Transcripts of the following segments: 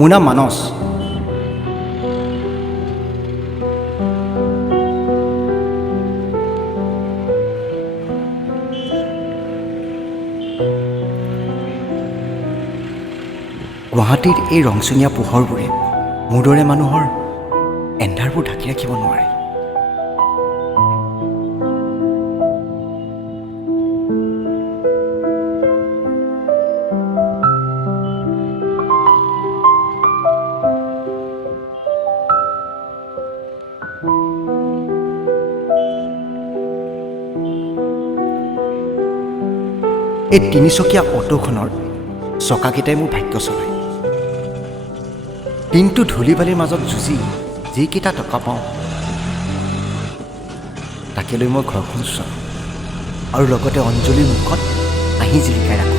মোৰ নাম মানস। গুৱাহাটীৰ এই ৰংচঙীয়া পোহৰবোৰে মোৰ দৰে মানুহৰ এন্ধাৰবোৰ ঢাকি ৰাখিব নোৱাৰে। এই তিনিচকীয়া অটোখনৰ চকাকেইটাই মোৰ ভাগ্য চলায়। দিনটো ধূলি বালিৰ মাজত যুঁজি যিকেইটা টকা পাওঁ তাকে লৈ মই ঘৰখন চলাওঁ আৰু লগতে অঞ্জলিৰ মুখত হাঁহি জিলিকাই ৰাখোঁ।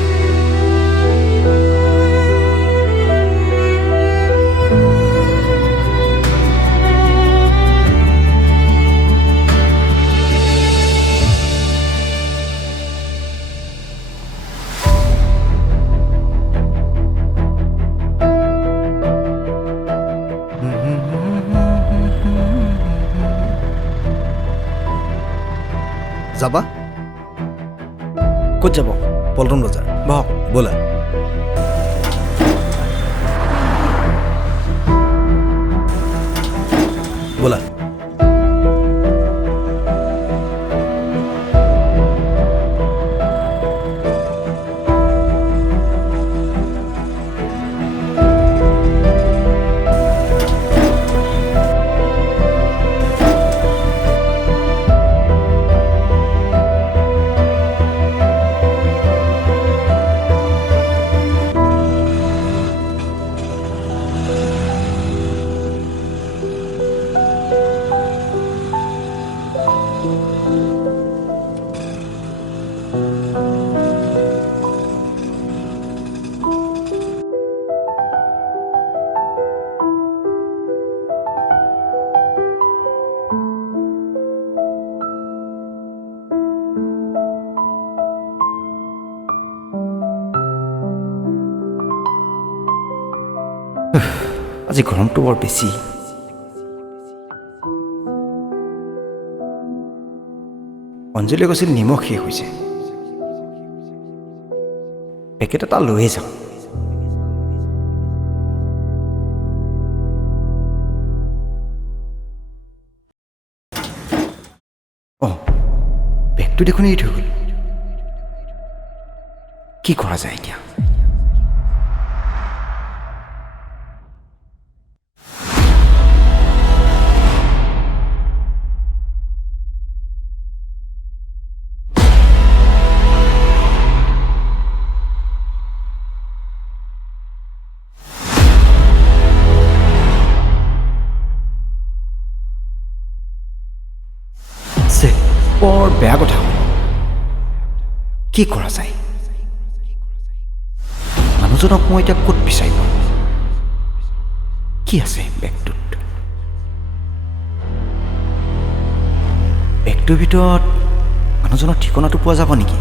যাবা? ক'ত যাব? পল্টন বজাৰ। বহক। ব'লা। ব'লা। আজি গৰমটো বৰ বেছি। অঞ্জলি কৈছিল নিমখ শেষ হৈছে, পেকেট এটা লৈয়ে যাওঁ। অঁ, বেগটো দেখোন এৰি থৈ গ'ল। কি কৰা যায় এতিয়া? বৰ বেয়া কথা। কি কৰা যায়? মানুহজনক মই এতিয়া ক'ত বিচাৰি পাম? কি আছে বেগটোত? বেগটোৰ ভিতৰত মানুহজনৰ ঠিকনাটো পোৱা যাব নেকি?